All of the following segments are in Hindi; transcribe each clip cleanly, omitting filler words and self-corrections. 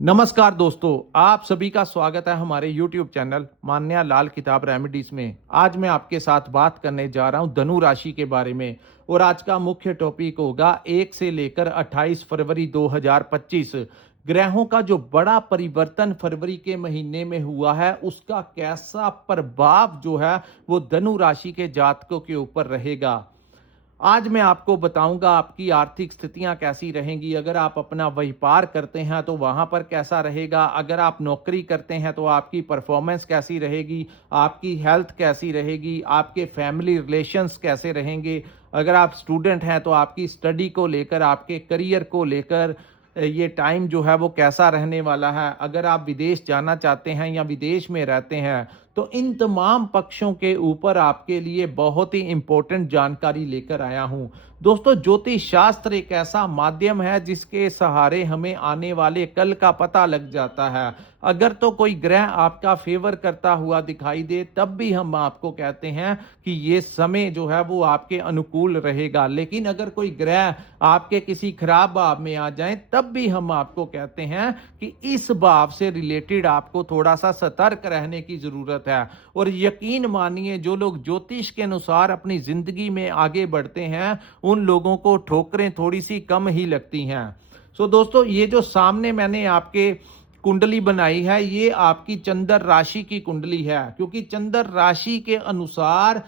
नमस्कार दोस्तों, आप सभी का स्वागत है हमारे YouTube चैनल मान्या लाल किताब रेमेडीज में। आज मैं आपके साथ बात करने जा रहा हूं धनु राशि के बारे में और आज का मुख्य टॉपिक होगा 1 से लेकर 28 फरवरी 2025 ग्रहों का जो बड़ा परिवर्तन फरवरी के महीने में हुआ है उसका कैसा प्रभाव जो है वो धनु राशि के जातकों के ऊपर रहेगा। आज मैं आपको बताऊंगा आपकी आर्थिक स्थितियां कैसी रहेंगी। अगर आप अपना व्यापार करते हैं तो वहां पर कैसा रहेगा, अगर आप नौकरी करते हैं तो आपकी परफॉर्मेंस कैसी रहेगी, आपकी हेल्थ कैसी रहेगी, आपके फैमिली रिलेशंस कैसे रहेंगे। अगर आप स्टूडेंट हैं तो आपकी स्टडी को लेकर, आपके करियर को लेकर ये टाइम जो है वो कैसा रहने वाला है। अगर आप विदेश जाना चाहते हैं या विदेश में रहते हैं तो इन तमाम पक्षों के ऊपर आपके लिए बहुत ही इंपॉर्टेंट जानकारी लेकर आया हूं। दोस्तों, ज्योतिष शास्त्र एक ऐसा माध्यम है जिसके सहारे हमें आने वाले कल का पता लग जाता है। अगर तो कोई ग्रह आपका फेवर करता हुआ दिखाई दे तब भी हम आपको कहते हैं कि ये समय जो है वो आपके अनुकूल रहेगा, लेकिन अगर कोई ग्रह आपके किसी खराब भाव में आ जाए तब भी हम आपको कहते हैं कि इस भाव से रिलेटेड आपको थोड़ा सा सतर्क रहने की जरूरत है। और यकीन मानिए, जो लोग ज्योतिष के अनुसार अपनी जिंदगी में आगे बढ़ते हैं उन लोगों को ठोकरें थोड़ी सी कम ही लगती हैं। दोस्तों, ये जो सामने मैंने आपके कुंडली बनाई है ये आपकी चंद्र राशि की कुंडली है, क्योंकि चंद्र राशि के अनुसार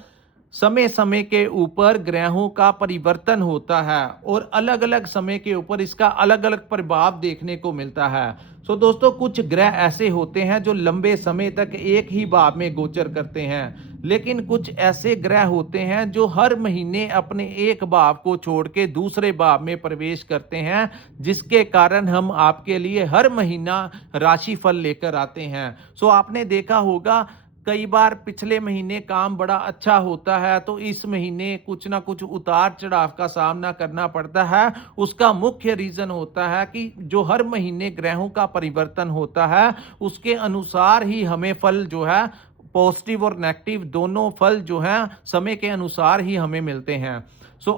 समय समय के ऊपर ग्रहों का परिवर्तन होता है और अलग अलग समय के ऊपर इसका अलग अलग प्रभाव देखने को मिलता है। दोस्तों, कुछ ग्रह ऐसे होते हैं जो लंबे समय तक एक ही भाव में गोचर करते हैं, लेकिन कुछ ऐसे ग्रह होते हैं जो हर महीने अपने एक भाव को छोड़ के दूसरे भाव में प्रवेश करते हैं, जिसके कारण हम आपके लिए हर महीना राशिफल लेकर आते हैं। आपने देखा होगा कई बार पिछले महीने काम बड़ा अच्छा होता है तो इस महीने कुछ ना कुछ उतार चढ़ाव का सामना करना पड़ता है। उसका मुख्य रीजन होता है कि जो हर महीने ग्रहों का परिवर्तन होता है उसके अनुसार ही हमें फल जो है पॉजिटिव और नेगेटिव दोनों फल जो है समय के अनुसार ही हमें मिलते हैं।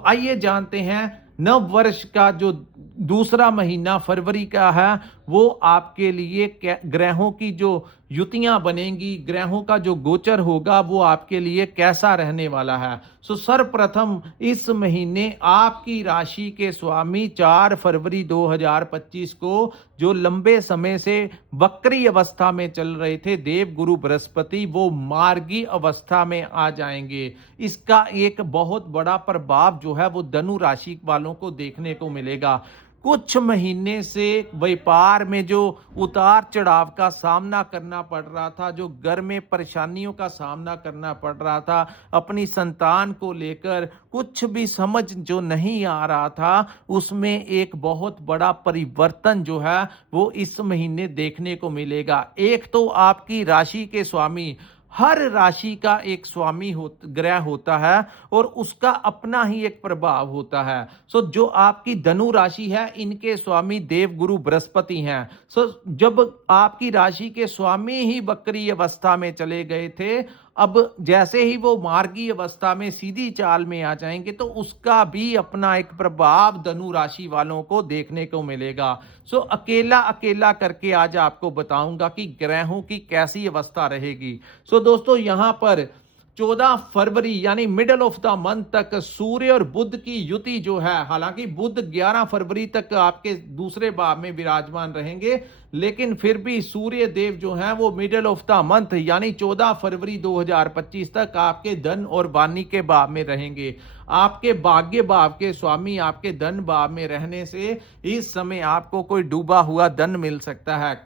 आइए जानते हैं नव वर्ष का जो दूसरा महीना फरवरी का है वो आपके लिए ग्रहों की जो युतियां बनेंगी, ग्रहों का जो गोचर होगा वो आपके लिए कैसा रहने वाला है। सर्वप्रथम इस महीने आपकी राशि के स्वामी 4 फरवरी 2025 को जो लंबे समय से वक्री अवस्था में चल रहे थे देवगुरु बृहस्पति, वो मार्गी अवस्था में आ जाएंगे। इसका एक बहुत बड़ा प्रभाव जो है वो धनु राशि वालों को देखने को मिलेगा। कुछ महीने से व्यापार में जो उतार चढ़ाव का सामना करना पड़ रहा था, जो घर में परेशानियों का सामना करना पड़ रहा था, अपनी संतान को लेकर कुछ भी समझ जो नहीं आ रहा था, उसमें एक बहुत बड़ा परिवर्तन जो है वो इस महीने देखने को मिलेगा। एक तो आपकी राशि के स्वामी, हर राशि का एक स्वामी ग्रह होता है और उसका अपना ही एक प्रभाव होता है। जो आपकी धनु राशि है इनके स्वामी देवगुरु बृहस्पति हैं। जब आपकी राशि के स्वामी ही वक्री अवस्था में चले गए थे, अब जैसे ही वो मार्गी अवस्था में सीधी चाल में आ जाएंगे तो उसका भी अपना एक प्रभाव धनु राशि वालों को देखने को मिलेगा। अकेला अकेला करके आज आपको बताऊंगा कि ग्रहों की कैसी अवस्था रहेगी। दोस्तों, यहां पर 14 फरवरी यानी मिडल ऑफ द मंथ तक सूर्य और बुध की युति जो है, हालांकि बुध 11 फरवरी तक आपके दूसरे भाव में विराजमान रहेंगे, लेकिन फिर भी सूर्य देव जो हैं वो मिडल ऑफ द मंथ यानी 14 फरवरी 2025 तक आपके धन और वाणी के भाव में रहेंगे। आपके भाग्य भाव के स्वामी आपके धन भाव में रहने से इस समय आपको कोई डूबा हुआ धन मिल सकता है।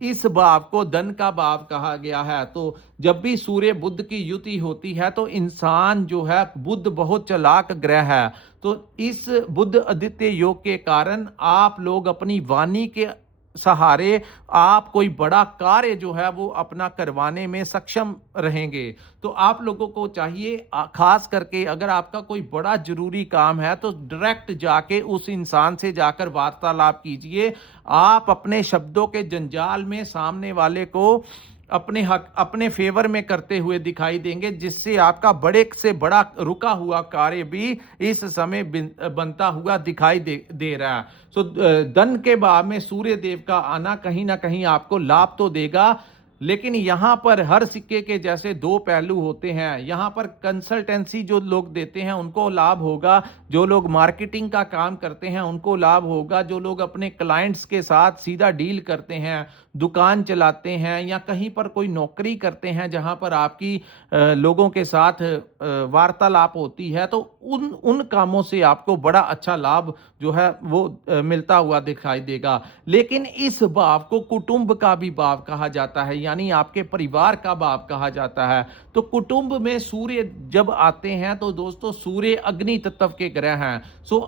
इस भाव को धन का भाव कहा गया है। तो जब भी सूर्य बुध की युति होती है तो इंसान जो है, बुध बहुत चालाक ग्रह है, तो इस बुध आदित्य योग के कारण आप लोग अपनी वाणी के सहारे आप कोई बड़ा कार्य जो है वो अपना करवाने में सक्षम रहेंगे। तो आप लोगों को चाहिए, खास करके अगर आपका कोई बड़ा जरूरी काम है तो डायरेक्ट जाके उस इंसान से जाकर वार्तालाप कीजिए। आप अपने शब्दों के जंजाल में सामने वाले को अपने हक अपने फेवर में करते हुए दिखाई देंगे, जिससे आपका बड़े से बड़ा रुका हुआ कार्य भी इस समय बनता हुआ दिखाई दे रहा है। धन के भाव में सूर्य देव का आना कहीं ना कहीं आपको लाभ तो देगा, लेकिन यहाँ पर हर सिक्के के जैसे दो पहलू होते हैं। यहाँ पर कंसल्टेंसी जो लोग देते हैं उनको लाभ होगा, जो लोग मार्केटिंग का काम करते हैं उनको लाभ होगा, जो लोग अपने क्लाइंट्स के साथ सीधा डील करते हैं, दुकान चलाते हैं या कहीं पर कोई नौकरी करते हैं जहाँ पर आपकी लोगों के साथ वार्तालाप होती है, तो उन उन कामों से आपको बड़ा अच्छा लाभ जो है वो मिलता हुआ दिखाई देगा। लेकिन इस भाव को कुटुंब का भी भाव कहा जाता है, यानी आपके परिवार का भाव कहा जाता है। तो कुटुंब में सूर्य जब आते हैं तो दोस्तों सूर्य अग्नि तत्व के ग्रह हैं।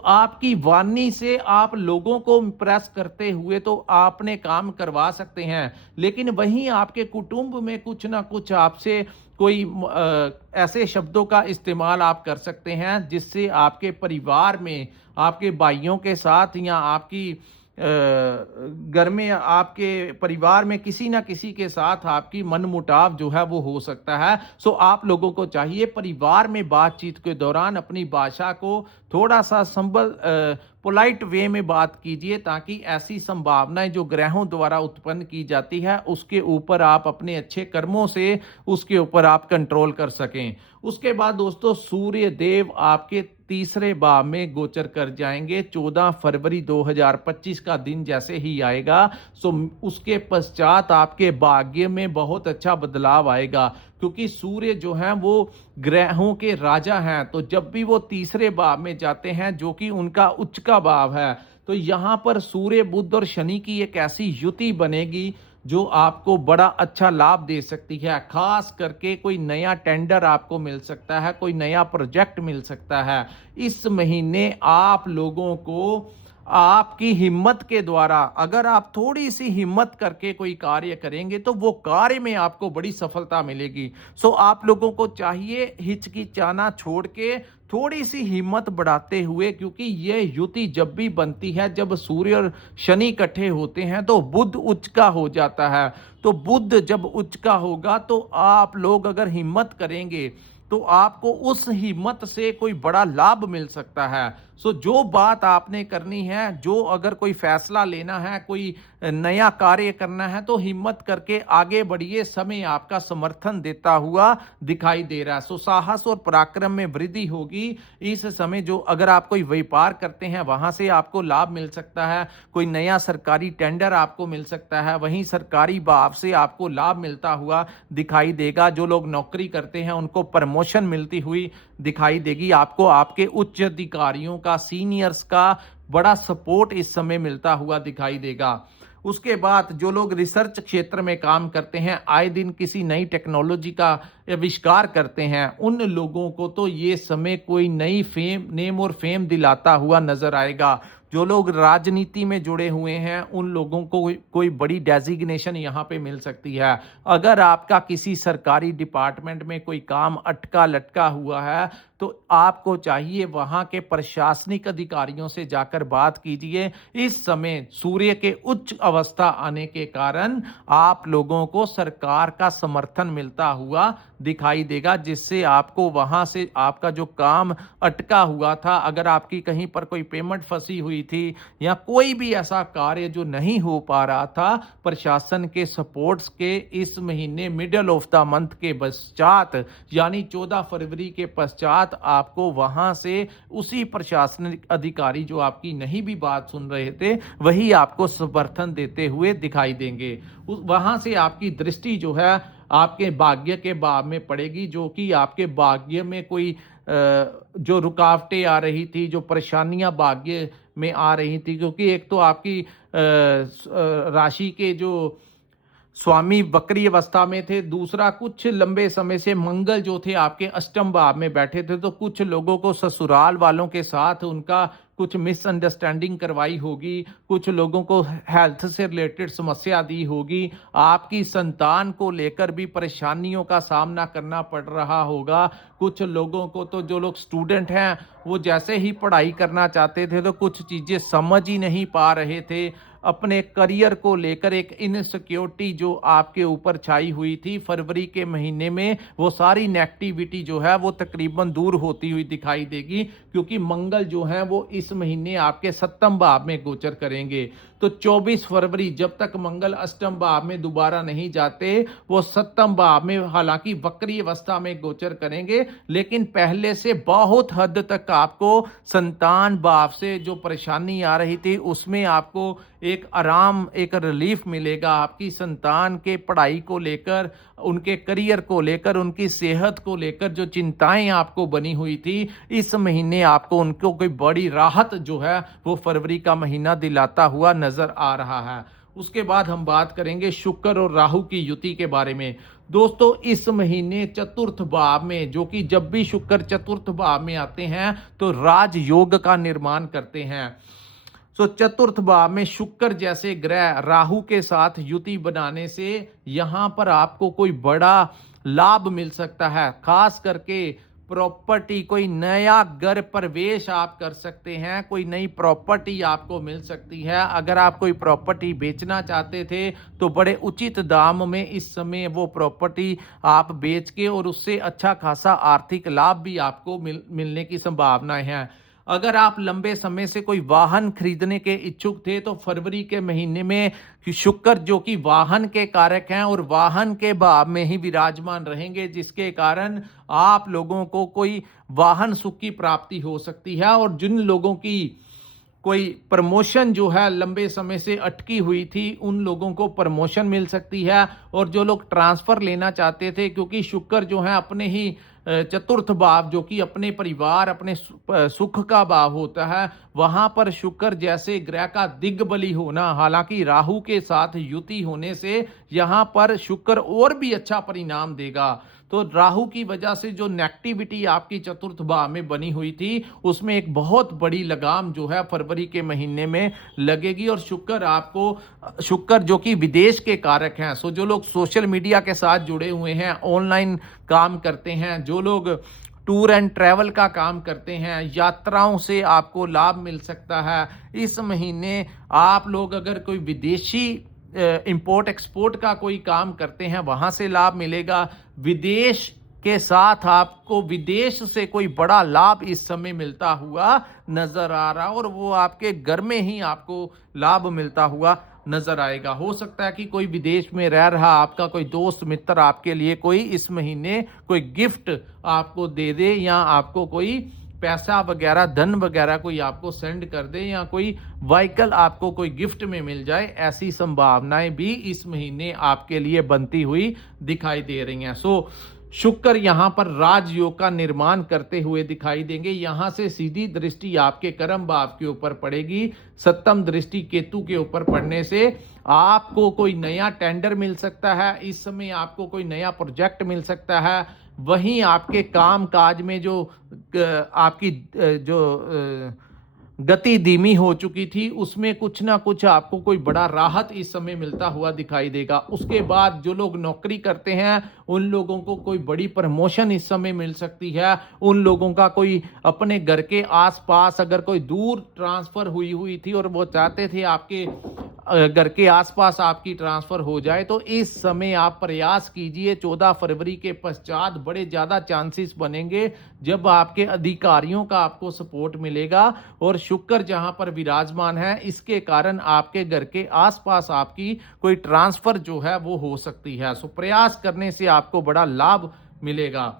आपकी वाणी से आप लोगों को इंप्रेस करते हुए तो आपने काम करवा सकते हैं, लेकिन वहीं आपके कुटुंब में कुछ ना कुछ आपसे कोई ऐसे शब्दों का इस्तेमाल आप कर सकते हैं जिससे आपके परिवार में, आपके भाइयों के साथ या आपकी घर में, आपके परिवार में किसी ना किसी के साथ आपकी मनमुटाव जो है वो हो सकता है। आप लोगों को चाहिए परिवार में बातचीत के दौरान अपनी भाषा को थोड़ा सा संभल पोलाइट वे में बात कीजिए, ताकि ऐसी संभावनाएं जो ग्रहों द्वारा उत्पन्न की जाती है उसके ऊपर आप अपने अच्छे कर्मों से उसके ऊपर आप कंट्रोल कर सकें। उसके बाद दोस्तों सूर्य देव आपके तीसरे भाव में गोचर कर जाएंगे 14 फरवरी 2025 का दिन जैसे ही आएगा। उसके पश्चात आपके भाग्य में बहुत अच्छा बदलाव आएगा, क्योंकि सूर्य जो है वो ग्रहों के राजा हैं। तो जब भी वो तीसरे भाव में जाते हैं जो कि उनका उच्च का भाव है, तो यहाँ पर सूर्य बुध और शनि की एक ऐसी युति बनेगी जो आपको बड़ा अच्छा लाभ दे सकती है। खास करके कोई नया टेंडर आपको मिल सकता है, कोई नया प्रोजेक्ट मिल सकता है। इस महीने आप लोगों को आपकी हिम्मत के द्वारा, अगर आप थोड़ी सी हिम्मत करके कोई कार्य करेंगे तो वो कार्य में आपको बड़ी सफलता मिलेगी। आप लोगों को चाहिए हिचकिचाना छोड़ के थोड़ी सी हिम्मत बढ़ाते हुए, क्योंकि ये युति जब भी बनती है, जब सूर्य और शनि इकट्ठे होते हैं तो बुध उच्च का हो जाता है। तो बुध जब उच्च का होगा तो आप लोग अगर हिम्मत करेंगे तो आपको उस हिम्मत से कोई बड़ा लाभ मिल सकता है। जो बात आपने करनी है, जो अगर कोई फैसला लेना है, कोई नया कार्य करना है, तो हिम्मत करके आगे बढ़िए, समय आपका समर्थन देता हुआ दिखाई दे रहा है। साहस और पराक्रम में वृद्धि होगी इस समय। जो अगर आप कोई व्यापार करते हैं वहां से आपको लाभ मिल सकता है, कोई नया सरकारी टेंडर आपको मिल सकता है, वहीं सरकारी भाव से आपको लाभ मिलता हुआ दिखाई देगा। जो लोग नौकरी करते हैं उनको प्रमोशन मिलती हुई दिखाई देगी। आपको आपके उच्च अधिकारियों का, सीनियर्स का बड़ा सपोर्ट इस समय मिलता हुआ दिखाई देगा। उसके बाद जो लोग रिसर्च क्षेत्र में काम करते हैं, आए दिन किसी नई टेक्नोलॉजी का आविष्कार करते हैं, उन लोगों को तो ये समय कोई नई नेम और फेम दिलाता हुआ नजर आएगा। जो लोग राजनीति में जुड़े हुए हैं उन लोगों को कोई बड़ी डेजिग्नेशन यहाँ पे मिल सकती है। अगर आपका किसी सरकारी डिपार्टमेंट में कोई काम अटका लटका हुआ है तो आपको चाहिए वहां के प्रशासनिक अधिकारियों से जाकर बात कीजिए। इस समय सूर्य के उच्च अवस्था आने के कारण आप लोगों को सरकार का समर्थन मिलता हुआ दिखाई देगा, जिससे आपको वहां से आपका जो काम अटका हुआ था, अगर आपकी कहीं पर कोई पेमेंट फंसी हुई थी या कोई भी ऐसा कार्य जो नहीं हो पा रहा था, प्रशासन के सपोर्ट्स के इस महीने मिडल ऑफ द मंथ के पश्चात यानी 14 फरवरी के पश्चात आपको वहां से उसी प्रशासनिक अधिकारी जो आपकी नहीं भी बात सुन रहे थे वही आपको समर्थन देते हुए दिखाई देंगे। वहां से आपकी दृष्टि जो है आपके भाग्य के भाव में पड़ेगी, जो कि आपके भाग्य में कोई जो रुकावटें आ रही थी, जो परेशानियां भाग्य में आ रही थी, क्योंकि एक तो आपकी राशि के जो स्वामी वक्री अवस्था में थे, दूसरा कुछ लंबे समय से मंगल जो थे आपके अष्टम भाव में बैठे थे, तो कुछ लोगों को ससुराल वालों के साथ उनका कुछ मिसअंडरस्टैंडिंग करवाई होगी, कुछ लोगों को हेल्थ से रिलेटेड समस्या दी होगी, आपकी संतान को लेकर भी परेशानियों का सामना करना पड़ रहा होगा। कुछ लोगों को तो जो लोग स्टूडेंट हैं वो जैसे ही पढ़ाई करना चाहते थे तो कुछ चीज़ें समझ ही नहीं पा रहे थे, अपने करियर को लेकर एक इनसिक्योरिटी जो आपके ऊपर छाई हुई थी फरवरी के महीने में, वो सारी नेगेटिविटी जो है वो तकरीबन दूर होती हुई दिखाई देगी, क्योंकि मंगल जो है वो इस महीने आपके सप्तम भाव में गोचर करेंगे। तो 24 फरवरी जब तक मंगल अष्टम भाव में दोबारा नहीं जाते, वो सप्तम भाव में हालांकि वक्री अवस्था में गोचर करेंगे, लेकिन पहले से बहुत हद तक आपको संतान भाव से जो परेशानी आ रही थी उसमें आपको एक आराम, एक रिलीफ मिलेगा। आपकी संतान के पढ़ाई को लेकर, उनके करियर को लेकर, उनकी सेहत को लेकर जो चिंताएं आपको बनी हुई थी, इस महीने आपको उनको कोई बड़ी राहत जो है वो फरवरी का महीना दिलाता हुआ नजर आ रहा है। उसके बाद हम बात करेंगे शुक्र और राहु की युति के बारे में। दोस्तों, इस महीने चतुर्थ भाव में, जो कि जब भी शुक्र चतुर्थ भाव में आते हैं तो राजयोग का निर्माण करते हैं। तो चतुर्थ भाव में शुक्र जैसे ग्रह राहु के साथ युति बनाने से यहां पर आपको कोई बड़ा लाभ मिल सकता है। खास करके प्रॉपर्टी, कोई नया घर प्रवेश आप कर सकते हैं, कोई नई प्रॉपर्टी आपको मिल सकती है। अगर आप कोई प्रॉपर्टी बेचना चाहते थे तो बड़े उचित दाम में इस समय वो प्रॉपर्टी आप बेच के और उससे अच्छा खासा आर्थिक लाभ भी आपको मिलने की संभावनाएं हैं। अगर आप लंबे समय से कोई वाहन खरीदने के इच्छुक थे तो फरवरी के महीने में शुक्र जो कि वाहन के कारक हैं और वाहन के भाव में ही विराजमान रहेंगे, जिसके कारण आप लोगों को कोई वाहन सुख की प्राप्ति हो सकती है। और जिन लोगों की कोई प्रमोशन जो है लंबे समय से अटकी हुई थी, उन लोगों को प्रमोशन मिल सकती है। और जो लोग ट्रांसफर लेना चाहते थे, क्योंकि शुक्र जो है अपने ही चतुर्थ भाव जो कि अपने परिवार, अपने सुख का भाव होता है, वहां पर शुक्र जैसे ग्रह का दिग्बली होना, हालांकि राहु के साथ युति होने से यहां पर शुक्र और भी अच्छा परिणाम देगा। तो राहु की वजह से जो नेगेटिविटी आपकी चतुर्थ भाव में बनी हुई थी, उसमें एक बहुत बड़ी लगाम जो है फरवरी के महीने में लगेगी। और शुक्र जो कि विदेश के कारक हैं, सो जो लोग सोशल मीडिया के साथ जुड़े हुए हैं, ऑनलाइन काम करते हैं, जो लोग टूर एंड ट्रैवल का काम करते हैं, यात्राओं से आपको लाभ मिल सकता है। इस महीने आप लोग अगर कोई विदेशी इंपोर्ट एक्सपोर्ट का कोई काम करते हैं, वहां से लाभ मिलेगा। विदेश के साथ आपको विदेश से कोई बड़ा लाभ इस समय मिलता हुआ नजर आ रहा, और वो आपके घर में ही आपको लाभ मिलता हुआ नजर आएगा। हो सकता है कि कोई विदेश में रह रहा आपका कोई दोस्त मित्र आपके लिए कोई इस महीने कोई गिफ्ट आपको दे दे, या आपको कोई पैसा वगैरह, धन वगैरह कोई आपको सेंड कर दे, या कोई व्हीकल आपको कोई गिफ्ट में मिल जाए। ऐसी संभावनाएं भी इस महीने आपके लिए बनती हुई दिखाई दे रही हैं। सो शुक्र यहां पर राजयोग का निर्माण करते हुए दिखाई देंगे। यहां से सीधी दृष्टि आपके कर्म भाव के ऊपर पड़ेगी। सप्तम दृष्टि केतु के ऊपर पड़ने से आपको कोई नया टेंडर मिल सकता है। इस समय आपको कोई नया प्रोजेक्ट मिल सकता है। वहीं आपके काम काज में जो आपकी जो गति धीमी हो चुकी थी, उसमें कुछ ना कुछ आपको कोई बड़ा राहत इस समय मिलता हुआ दिखाई देगा। उसके बाद जो लोग नौकरी करते हैं, उन लोगों को कोई बड़ी प्रमोशन इस समय मिल सकती है। उन लोगों का कोई अपने घर के आसपास अगर कोई दूर ट्रांसफर हुई थी और वो चाहते थे आपके घर के आसपास आपकी ट्रांसफर हो जाए, तो इस समय आप प्रयास कीजिए। 14 फरवरी के पश्चात बड़े ज्यादा चांसेस बनेंगे जब आपके अधिकारियों का आपको सपोर्ट मिलेगा। और शुक्र जहां पर विराजमान है, इसके कारण आपके घर के आसपास आपकी कोई ट्रांसफर जो है वो हो सकती है। सो प्रयास करने से आपको बड़ा लाभ मिलेगा।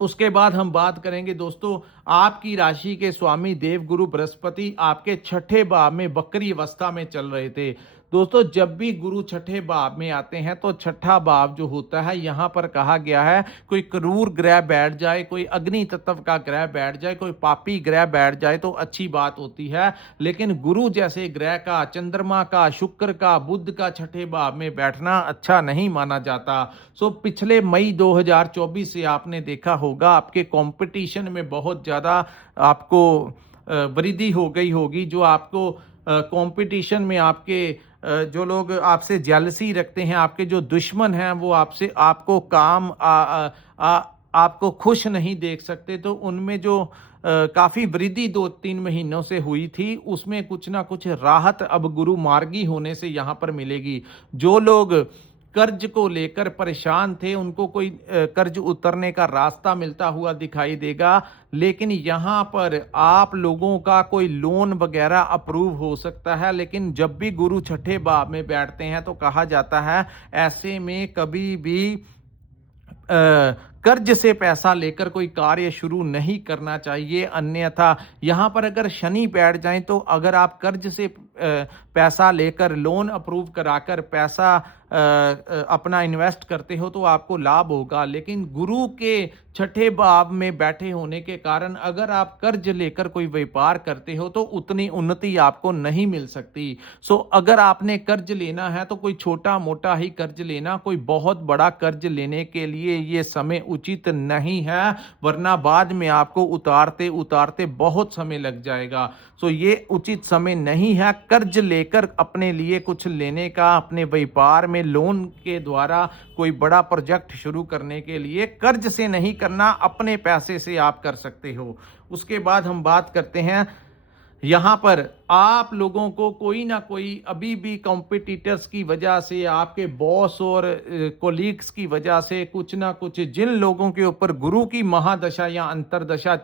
उसके बाद हम बात करेंगे दोस्तों, आपकी राशि के स्वामी देवगुरु बृहस्पति आपके छठे भाव में वक्री अवस्था में चल रहे थे। दोस्तों, जब भी गुरु छठे भाव में आते हैं तो छठा भाव जो होता है, यहां पर कहा गया है कोई क्रूर ग्रह बैठ जाए, कोई अग्नि तत्व का ग्रह बैठ जाए, कोई पापी ग्रह बैठ जाए तो अच्छी बात होती है। लेकिन गुरु जैसे ग्रह का, चंद्रमा का, शुक्र का, बुध का छठे भाव में बैठना अच्छा नहीं माना जाता। सो पिछले मई 2024 से आपने देखा होगा आपके कंपटीशन में बहुत ज्यादा आपको वृद्धि हो गई होगी। जो आपको कंपटीशन में आपके जो लोग आपसे जेलसी रखते हैं, आपके जो दुश्मन हैं, वो आपसे आपको काम आपको खुश नहीं देख सकते। तो उनमें जो काफ़ी वृद्धि 2-3 महीनों से हुई थी, उसमें कुछ ना कुछ राहत अब गुरु मार्गी होने से यहाँ पर मिलेगी। जो लोग कर्ज को लेकर परेशान थे, उनको कोई कर्ज उतरने का रास्ता मिलता हुआ दिखाई देगा। लेकिन यहाँ पर आप लोगों का कोई लोन वगैरह अप्रूव हो सकता है, लेकिन जब भी गुरु छठे भाव में बैठते हैं तो कहा जाता है ऐसे में कभी भी कर्ज से पैसा लेकर कोई कार्य शुरू नहीं करना चाहिए। अन्यथा यहाँ पर अगर शनि बैठ जाएं तो अगर आप कर्ज से पैसा लेकर लोन अप्रूव कराकर पैसा अपना इन्वेस्ट करते हो तो आपको लाभ होगा। लेकिन गुरु के छठे भाव में बैठे होने के कारण अगर आप कर्ज लेकर कोई व्यापार करते हो तो उतनी उन्नति आपको नहीं मिल सकती। अगर आपने कर्ज लेना है तो कोई छोटा मोटा ही कर्ज लेना, कोई बहुत बड़ा कर्ज लेने के लिए ये समय उचित नहीं है, वरना बाद में आपको उतारते उतारते बहुत समय लग जाएगा। ये उचित समय नहीं है कर्ज लेकर अपने लिए कुछ लेने का। अपने व्यापार में लोन के द्वारा कोई बड़ा प्रोजेक्ट शुरू करने के लिए कर्ज से नहीं करना, अपने पैसे से आप कर सकते हो। उसके बाद हम बात करते हैं यहाँ पर आप लोगों को कोई ना कोई अभी भी कॉम्पिटिटर्स की वजह से, आपके बॉस और कोलीग्स की वजह से कुछ ना कुछ, जिन लोगों के ऊपर गुरु की महादशा या अंतरदशा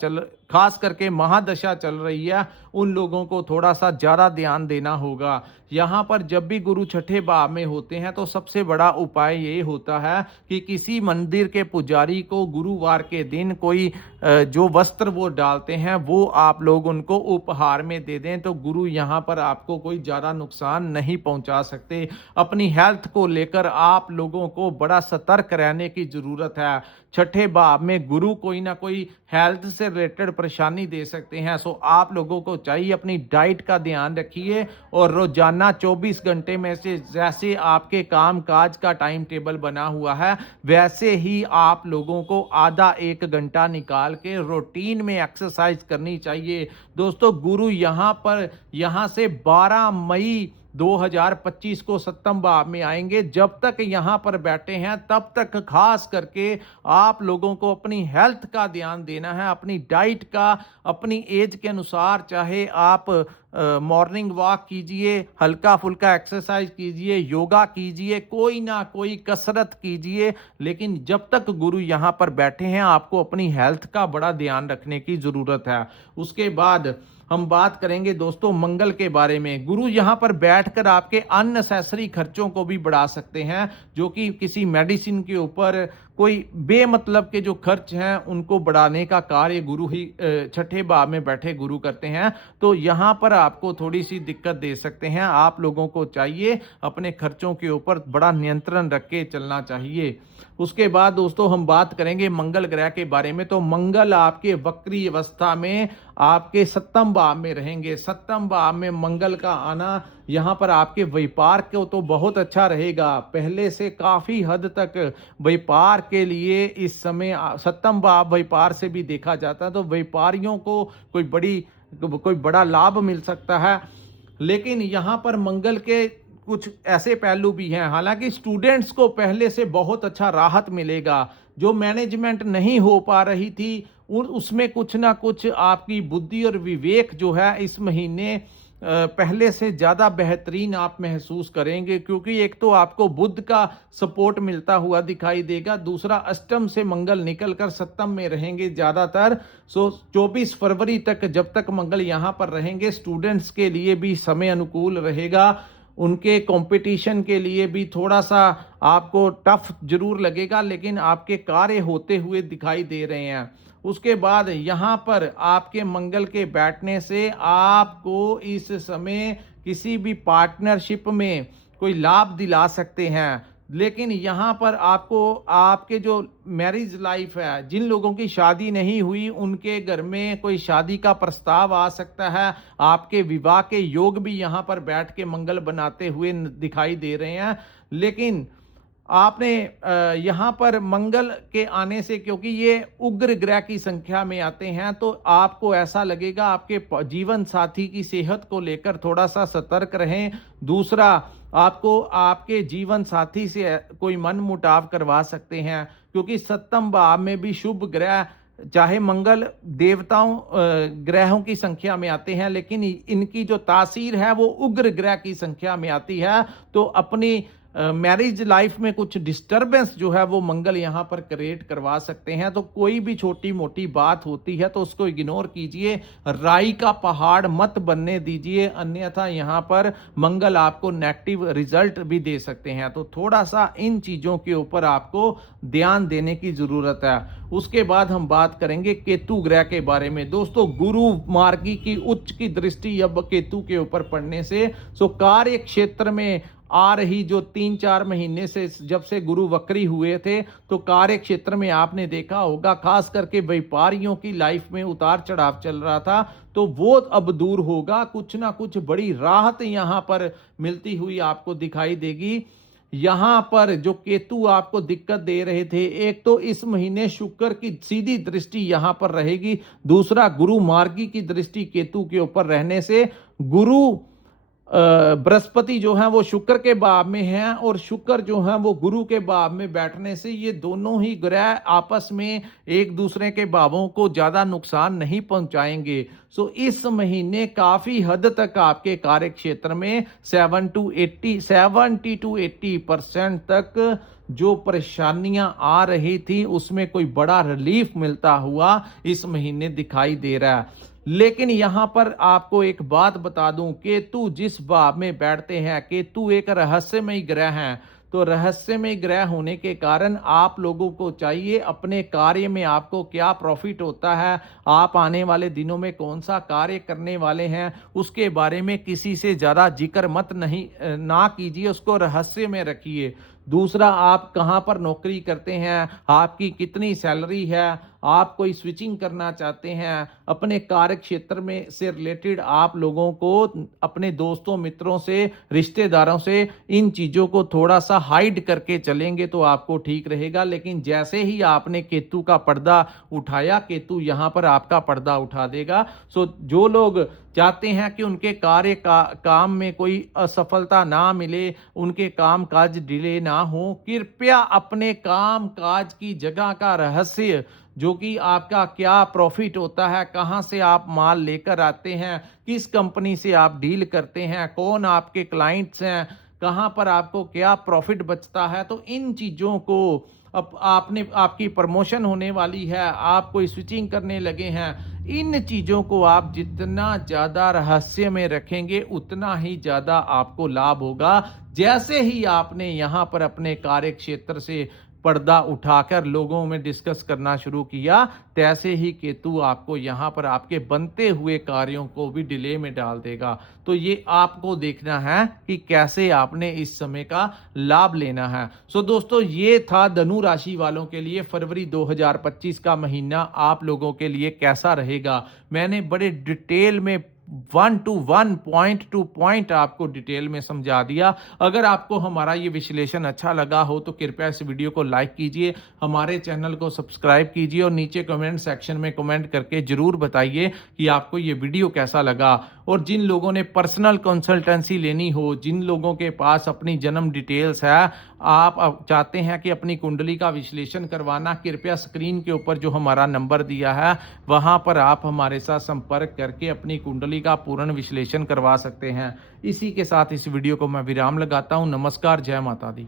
खास करके महादशा चल रही है, उन लोगों को थोड़ा सा ज़्यादा ध्यान देना होगा। यहाँ पर जब भी गुरु छठे भाव में होते हैं तो सबसे बड़ा उपाय ये होता है कि किसी मंदिर के पुजारी को गुरुवार के दिन कोई जो वस्त्र वो डालते हैं वो आप लोग उनको उपहार में दे दें, तो गुरु यहाँ पर आपको कोई ज़्यादा नुकसान नहीं पहुँचा सकते। अपनी हेल्थ को लेकर आप लोगों को बड़ा सतर्क रहने की ज़रूरत है। छठे भाव में गुरु कोई ना कोई हेल्थ से रिलेटेड परेशानी दे सकते हैं। आप लोगों को चाहिए अपनी डाइट का ध्यान रखिए और रोजाना 24 घंटे में से जैसे आपके काम काज का टाइम टेबल बना हुआ है वैसे ही आप लोगों को आधा 1 घंटा निकाल के रूटीन में एक्सरसाइज करनी चाहिए। दोस्तों गुरु यहाँ से 12 मई 2025 को सप्तम भाव में आएंगे। जब तक यहाँ पर बैठे हैं तब तक खास करके आप लोगों को अपनी हेल्थ का ध्यान देना है, अपनी डाइट का, अपनी एज के अनुसार। चाहे आप मॉर्निंग वॉक कीजिए, हल्का फुल्का एक्सरसाइज कीजिए, योगा कीजिए, कोई ना कोई कसरत कीजिए, लेकिन जब तक गुरु यहाँ पर बैठे हैं आपको अपनी हेल्थ का बड़ा ध्यान रखने की ज़रूरत है। उसके बाद हम बात करेंगे दोस्तों मंगल के बारे में। गुरु यहाँ पर बैठकर आपके अननेसेसरी खर्चों को भी बढ़ा सकते हैं, जो कि किसी मेडिसिन के ऊपर कोई बेमतलब के जो खर्च हैं उनको बढ़ाने का कार्य गुरु ही छठे भाव में बैठे गुरु करते हैं। तो यहाँ पर आपको थोड़ी सी दिक्कत दे सकते हैं। आप लोगों को चाहिए अपने खर्चों के ऊपर बड़ा नियंत्रण रख के चलना चाहिए। उसके बाद दोस्तों हम बात करेंगे मंगल ग्रह के बारे में। तो मंगल आपके वक्री अवस्था में आपके सप्तम भाव में रहेंगे। सप्तम भाव में मंगल का आना यहाँ पर आपके व्यापार को तो बहुत अच्छा रहेगा। पहले से काफ़ी हद तक व्यापार के लिए इस समय सप्तम भाव व्यापार से भी देखा जाता है, तो व्यापारियों को कोई बड़ा लाभ मिल सकता है। लेकिन यहाँ पर मंगल के कुछ ऐसे पहलू भी हैं। हालांकि स्टूडेंट्स को पहले से बहुत अच्छा राहत मिलेगा। जो मैनेजमेंट नहीं हो पा रही थी उसमें कुछ ना कुछ आपकी बुद्धि और विवेक जो है इस महीने पहले से ज़्यादा बेहतरीन आप महसूस करेंगे, क्योंकि एक तो आपको बुध का सपोर्ट मिलता हुआ दिखाई देगा, दूसरा अष्टम से मंगल निकलकर सप्तम में रहेंगे ज़्यादातर। 24 फरवरी तक जब तक मंगल यहाँ पर रहेंगे स्टूडेंट्स के लिए भी समय अनुकूल रहेगा। उनके कंपटीशन के लिए भी थोड़ा सा आपको टफ जरूर लगेगा, लेकिन आपके कार्य होते हुए दिखाई दे रहे हैं। उसके बाद यहाँ पर आपके मंगल के बैठने से आपको इस समय किसी भी पार्टनरशिप में कोई लाभ दिला सकते हैं। लेकिन यहाँ पर आपको आपके जो मैरिज लाइफ है, जिन लोगों की शादी नहीं हुई उनके घर में कोई शादी का प्रस्ताव आ सकता है। आपके विवाह के योग भी यहाँ पर बैठ के मंगल बनाते हुए दिखाई दे रहे हैं। लेकिन आपने यहाँ पर मंगल के आने से, क्योंकि ये उग्र ग्रह की संख्या में आते हैं, तो आपको ऐसा लगेगा आपके जीवन साथी की सेहत को लेकर थोड़ा सा सतर्क रहें। दूसरा, आपको आपके जीवन साथी से कोई मन मुटाव करवा सकते हैं, क्योंकि सप्तम भाव में भी शुभ ग्रह चाहे मंगल देवताओं ग्रहों की संख्या में आते हैं, लेकिन इनकी जो तासीर है वो उग्र ग्रह की संख्या में आती है। तो अपनी मैरिज लाइफ में कुछ डिस्टरबेंस जो है वो मंगल यहाँ पर क्रिएट करवा सकते हैं। तो कोई भी छोटी मोटी बात होती है तो उसको इग्नोर कीजिए, राई का पहाड़ मत बनने दीजिए, अन्यथा यहाँ पर मंगल आपको नेगेटिव रिजल्ट भी दे सकते हैं। तो थोड़ा सा इन चीजों के ऊपर आपको ध्यान देने की जरूरत है। उसके बाद हम बात करेंगे केतु ग्रह के बारे में। दोस्तों, गुरु मार्गी की उच्च की दृष्टि अब केतु के ऊपर पड़ने से कार्य क्षेत्र में आ रही जो 3-4 महीने से जब से गुरु वक्री हुए थे, तो कार्य क्षेत्र में आपने देखा होगा खास करके व्यापारियों की लाइफ में उतार चढ़ाव चल रहा था, तो वो अब दूर होगा। कुछ ना कुछ बड़ी राहत यहां पर मिलती हुई आपको दिखाई देगी। यहां पर जो केतु आपको दिक्कत दे रहे थे, एक तो इस महीने शुक्र की सीधी दृष्टि यहां पर रहेगी, दूसरा गुरु मार्गी की दृष्टि केतु के ऊपर रहने से गुरु बृहस्पति जो है वो शुक्र के भाव में है और शुक्र जो है वो गुरु के भाव में बैठने से ये दोनों ही ग्रह आपस में एक दूसरे के भावों को ज्यादा नुकसान नहीं पहुंचाएंगे। सो इस महीने काफी हद तक आपके कार्य क्षेत्र में 70 to 80% तक जो परेशानियां आ रही थी उसमें कोई बड़ा रिलीफ मिलता हुआ इस महीने दिखाई दे रहा है। लेकिन यहां पर आपको एक बात बता दूं, केतु जिस भाव में बैठते हैं, केतु एक रहस्यमय ग्रह है, तो रहस्यमय ग्रह होने के कारण आप लोगों को चाहिए अपने कार्य में आपको क्या प्रॉफिट होता है, आप आने वाले दिनों में कौन सा कार्य करने वाले हैं, उसके बारे में किसी से ज्यादा जिक्र मत नहीं ना कीजिए, उसको रहस्य में रखिए। दूसरा, आप कहां पर नौकरी करते हैं, आपकी कितनी सैलरी है, आप कोई स्विचिंग करना चाहते हैं, अपने कार्य क्षेत्र में से रिलेटेड आप लोगों को अपने दोस्तों मित्रों से रिश्तेदारों से इन चीजों को थोड़ा सा हाइड करके चलेंगे तो आपको ठीक रहेगा। लेकिन जैसे ही आपने केतु का पर्दा उठाया, केतु यहां पर आपका पर्दा उठा देगा। जो लोग चाहते हैं कि उनके काम में कोई असफलता ना मिले, उनके काम काज डिले ना हो, कृपया अपने काम काज की जगह का रहस्य, जो कि आपका क्या प्रॉफिट होता है, कहां से आप माल लेकर आते हैं, किस कंपनी से आप डील करते हैं, कौन आपके क्लाइंट्स हैं, कहां पर आपको क्या प्रॉफिट बचता है, तो इन चीजों को अब आपकी प्रमोशन होने वाली है, आप कोई स्विचिंग करने लगे हैं, इन चीजों को आप जितना ज्यादा रहस्य में रखेंगे उतना ही ज्यादा आपको लाभ होगा। जैसे ही आपने यहां पर अपने कार्य क्षेत्र से पर्दा उठाकर लोगों में डिस्कस करना शुरू किया, तैसे ही केतु आपको यहां पर आपके बनते हुए कार्यों को भी डिले में डाल देगा। तो ये आपको देखना है कि कैसे आपने इस समय का लाभ लेना है। दोस्तों, ये था धनु राशि वालों के लिए फरवरी 2025 का महीना आप लोगों के लिए कैसा रहेगा। मैंने बड़े डिटेल में 1 to 1 पॉइंट टू पॉइंट आपको डिटेल में समझा दिया। अगर आपको हमारा ये विश्लेषण अच्छा लगा हो तो कृपया इस वीडियो को लाइक कीजिए, हमारे चैनल को सब्सक्राइब कीजिए और नीचे कमेंट सेक्शन में कमेंट करके जरूर बताइए कि आपको ये वीडियो कैसा लगा। और जिन लोगों ने पर्सनल कंसल्टेंसी लेनी हो, जिन लोगों के पास अपनी जन्म डिटेल्स है, आप चाहते हैं कि अपनी कुंडली का विश्लेषण करवाना, कृपया स्क्रीन के ऊपर जो हमारा नंबर दिया है वहां पर आप हमारे साथ संपर्क करके अपनी कुंडली का पूर्ण विश्लेषण करवा सकते हैं। इसी के साथ इस वीडियो को मैं विराम लगाता हूं। नमस्कार, जय माता दी।